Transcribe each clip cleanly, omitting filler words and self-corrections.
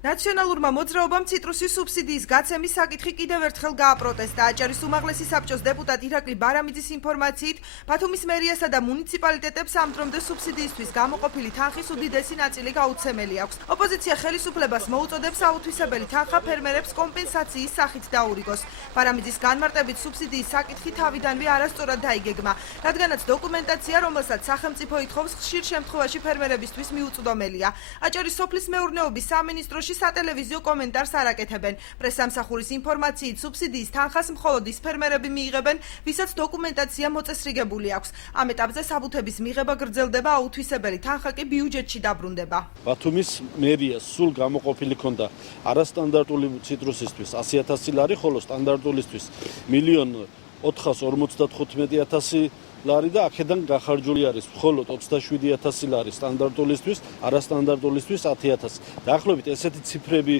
ნაციონალურმა მოძრაობამ ციტრუსის სუბსიდიის გაცემის საკითხი კიდევ ერთხელ გააპროტესტა. აჭარის უმაღლესი საბჭოს დეპუტატ ირაკლი ბარამიძის ინფორმაციით, ბათუმის მერიასა და მუნიციპალიტეტებს ამ დრომდე სუბსიდიისთვის გამოყოფილი თანხის უდიდესი ნაწილი გაუცემელი აქვს. ოპოზიცია ხელისუფლებას მოუწოდებს აუთვისებელი თანხა ფერმერებს კომპენსაციის სახით დაურიგოს. ბარამიძის განმარტებით სუბსიდიის საკითხი თავიდანვე არასწორად დაიგეგმა, რადგანაც დოკუმენტაცია, რომელსაც სახელმწიფო ითხოვს, ხშირ შემთხვევაში ფერმერებისთვის მიუწვდომელია. აჭარის სოფლის მეურნეობის სამინისტროში სატელევიზიო კომენტარს არ აკეთებენ. პრესსამსახურის ინფორმაციით, სუბსიდიის თანხას მხოლოდ ის ფერმერები მიიღებენ, ვისაც დოკუმენტაცია მოწესრიგებული აქვს. ამ ეტაპზე საბუთების მიღება გრძელდება, აუთვისებელი თანხა კი ბიუჯეტში დაბრუნდება. ბათუმის მერიას სულ გამოყოფილი ქონდა არასტანდარტული ციტრუსისთვის 100.000 ლარი, ხოლო სტანდარტულისთვის 1.455.000 ლარი და აქედან გახარჯული არის მხოლოდ 27.000 ლარი სტანდარტულისთვის, არასტანდარტულისთვის 10.000. დაახლოებით ესეთი ციფრები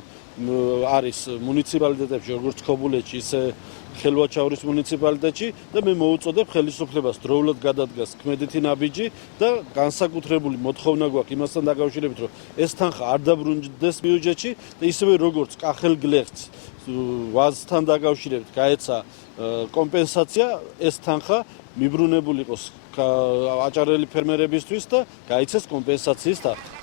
არის მუნიციპალიტეტებში, როგორც ქობულეთში, ისე ხელვაჩაურის მუნიციპალიტეტში და მე მოუწოდებ ხელისუფლებას დროულად გადადგას ქმედითი ნაბიჯი და განსაკუთრებული მოთხოვნა გვაქვს იმასთან დაკავშირებით, რომ ეს თანხა არ დაბრუნდეს ბიუჯეტში და ისევე როგორც კახელ გლეხს ვაზთან დაკავშირებით გაეცა კომპენსაცია, ეს თანხა მიბრუნებული იყოს აჭარელი ფერმერებისთვის და გაიცეს კომპენსაციის თანხა.